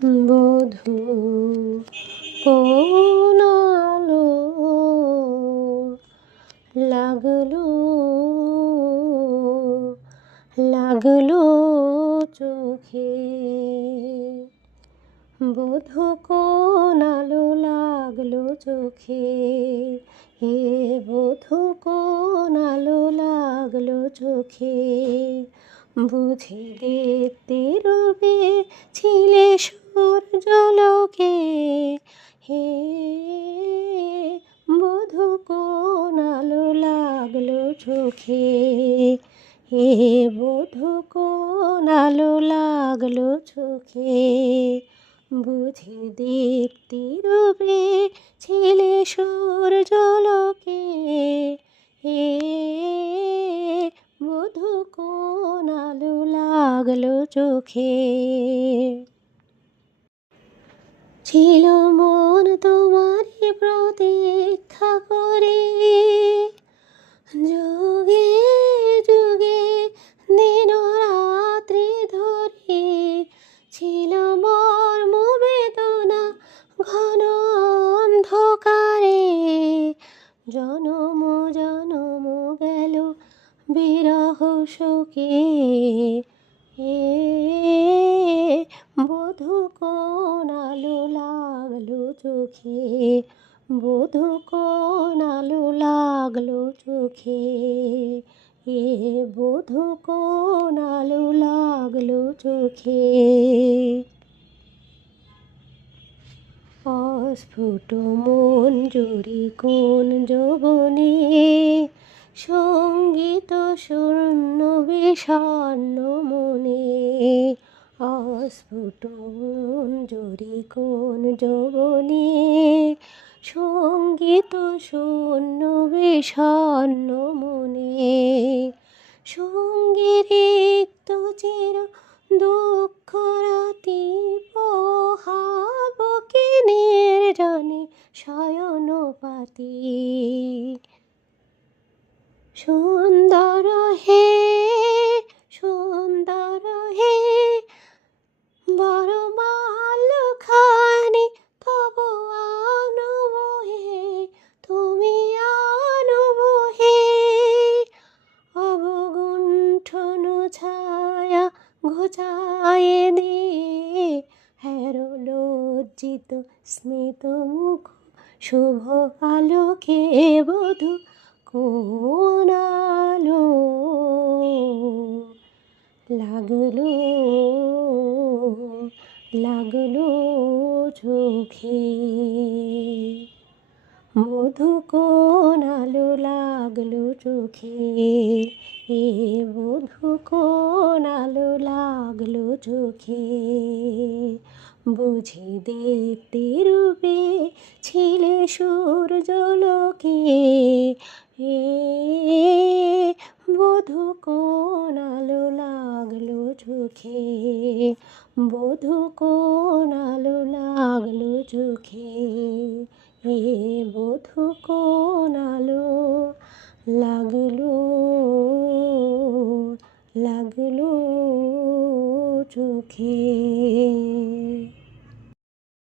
বধূ কোন আলো লাগলো লাগলো চোখে, বধূ কোন আলো লাগলো চোখে, হে বধূ কোন আলো লাগলো চোখে, বুঝি দেখতে রবে ছিলে সূর্যালোকে, হে বধূ কোন আলো লাগলো চোখে, হে বধূ কোন আলো লাগলো চোখে, বুঝি দীপ্তি রবে ছিলে সূর্যালোকে, হে বধূ কোন আলো লাগলো চোখে। ছিল মন তোমারই প্রতীক্ষা করে, যুগে যুগে দিন রাত্রি ধরে, ছিল মর্ম বেদনা ঘন অন্ধকারে, জনম জনম গেল বিরহ শোকে, হে বধূ কোন আলো লাগলো চোখে, বধূ কোন আলো লাগলো চোখে, হে বধূ কোন আলো লাগলো চোখে। অস্ফুট মঞ্জরি কোন যৌবনে, সঙ্গীত শূন্য বিষণ্ণ মনে, অস্ফুট মঞ্জরি কোন যৌবনে, সঙ্গীত শূন্য বিষণ্ণ মনে, সঙ্গী রিক্ত চির দুঃখ রাতি পোহাবকে নির্জনে শয়ন পাতি, সুন্দর হে সুন্দর হে বরমাল খানি তব আনব হে, তুমি আনব হে, অবগুণ্ঠন ছায়া ঘোচায়ে দিয়ে, হের লজ্জিত স্মিত মুখ শুভ আলোকে, বধূ কোন আলো লাগলো লাগলো চোখে, বধূ কোন আলো লাগলো চোখে, হে বধূ কোন আলো লাগলো চোখে, বুঝি দেখতে রূপে ছিলে সূর্যালোকে, হে বধূ কোন আলো লাগলো চোখে, বধূ কোন আলো লাগলো চোখে, হে বধূ কোন আলো লাগলো লাগলো চোখে।